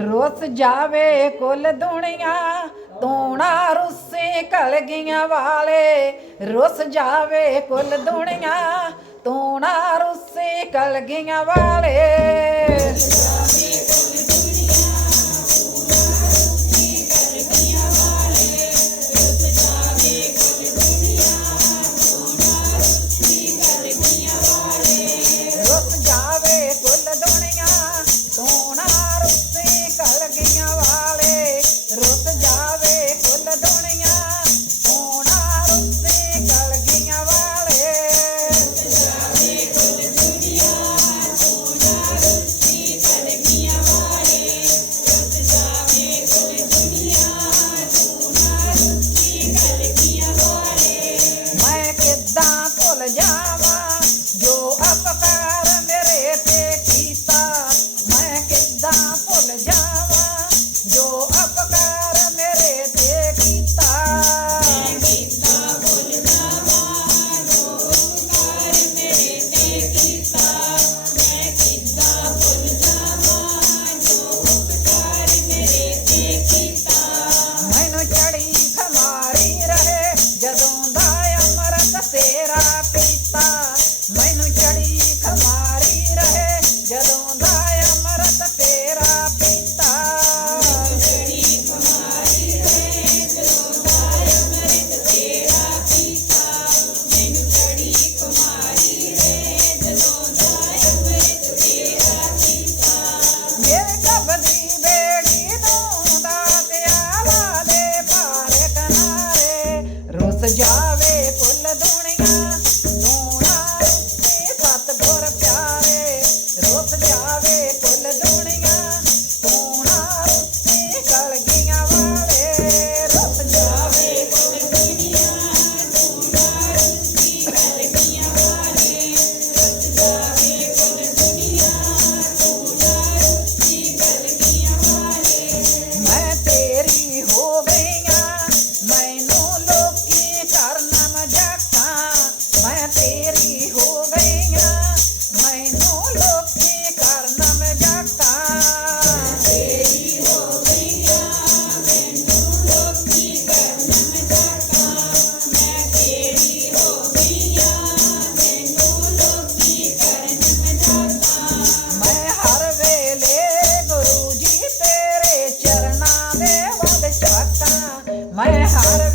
ਰੁੱਸ ਜਾਵੇ ਕੁੱਲ ਦੁਨੀਆ ਤੂਣਾ ਰੁੱਸੇ ਕਲਗੀਆਂ ਵਾਲੇ। ਰੁੱਸ ਜਾਵੇ ਕੁੱਲ ਦੁਨੀਆ ਤੂਣਾ ਰੁੱਸੇ ਕਲ ਗਈਆਂ ਵਾਲੇ। the job ਵੇ ਵਾਲ ਚੱਕਾ ਮੈਂ ਹਰ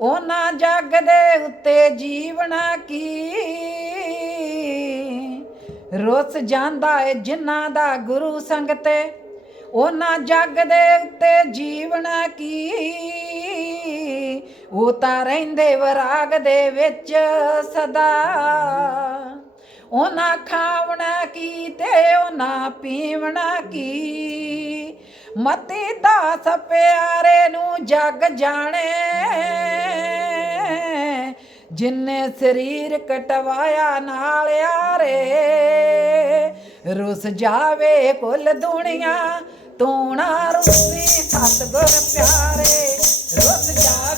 ਉਹਨਾਂ ਜੱਗ ਦੇ ਉੱਤੇ ਜੀਵਣਾ ਕੀ? ਰੁੱਸ ਜਾਂਦਾ ਏ ਜਿਨ੍ਹਾਂ ਦਾ ਗੁਰੂ ਸੰਗਤੇ ਉਹਨਾਂ ਜੱਗ ਦੇ ਉੱਤੇ ਜੀਵਣਾ ਕੀ? ਉਹ ਤਾਂ ਰਹਿੰਦੇ ਵਰਾਗ ਦੇ ਵਿੱਚ ਸਦਾ। ਉਹਨਾਂ ਖਾਵਣਾ ਕੀ ਤੇ ਉਹਨਾਂ ਪੀਵਣਾ ਕੀ? ਮਤੀ ਦਾਸ ਪਿਆਰੇ ਨੂੰ ਜਗ ਜਾਣੇ। ਜਿਨੇ ਸਰੀਰ ਕਟਵਾਇਆ ਨਾਲ ਯਾਰੇ, ਰੁਸ ਜਾਵੇ ਕੁੱਲ ਦੁਨੀਆ ਤੂਣਾ ਰੂਪੀ ਸਤਗੁਰ ਪਿਆਰੇ। ਰੁਸ ਜਾਵੇ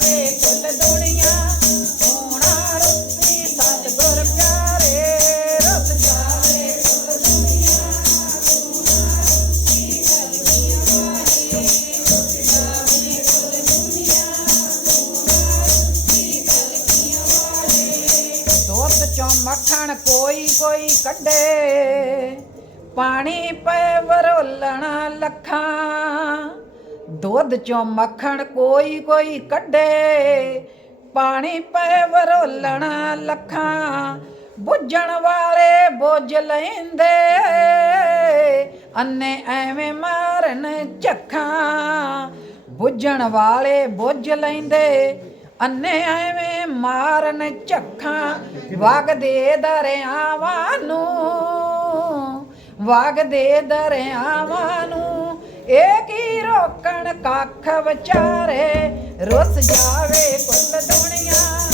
ਕੋਈ ਕੱਢੇ। ਪਾਣੀ ਪੈ ਵਰੋਲਣ ਲੱਖਾਂ। ਦੁੱਧ ਚੋਂ ਮੱਖਣ ਕੋਈ ਕੋਈ ਕੱਢੇ। ਪਾਣੀ ਪੈ ਵਰੋਲਣ ਲੱਖਾਂ। ਬੁੱਝਣ ਵਾਲੇ ਬੋਝ ਲੈਂਦੇ। ਅੰਨੇ ਐਵੇਂ ਮਾਰਨ ਚੱਖਾਂ। ਬੁੱਝਣ ਵਾਲੇ ਬੋਝ ਲੈਂਦੇ। ਅੰਨੇ ਐਵੇਂ ਮਾਰਨ ਝੱਖਾਂ, ਵਗਦੇ ਦਰਿਆਵਾਂ ਨੂੰ। ਵਗਦੇ ਦਰਿਆਵਾਂ ਨੂੰ, ਇਹ ਕੀ ਰੋਕਣ ਕੱਖ ਵਿਚਾਰੇ? ਰੁੱਸ ਜਾਵੇ ਕੁੱਲ ਦੁਨੀਆ।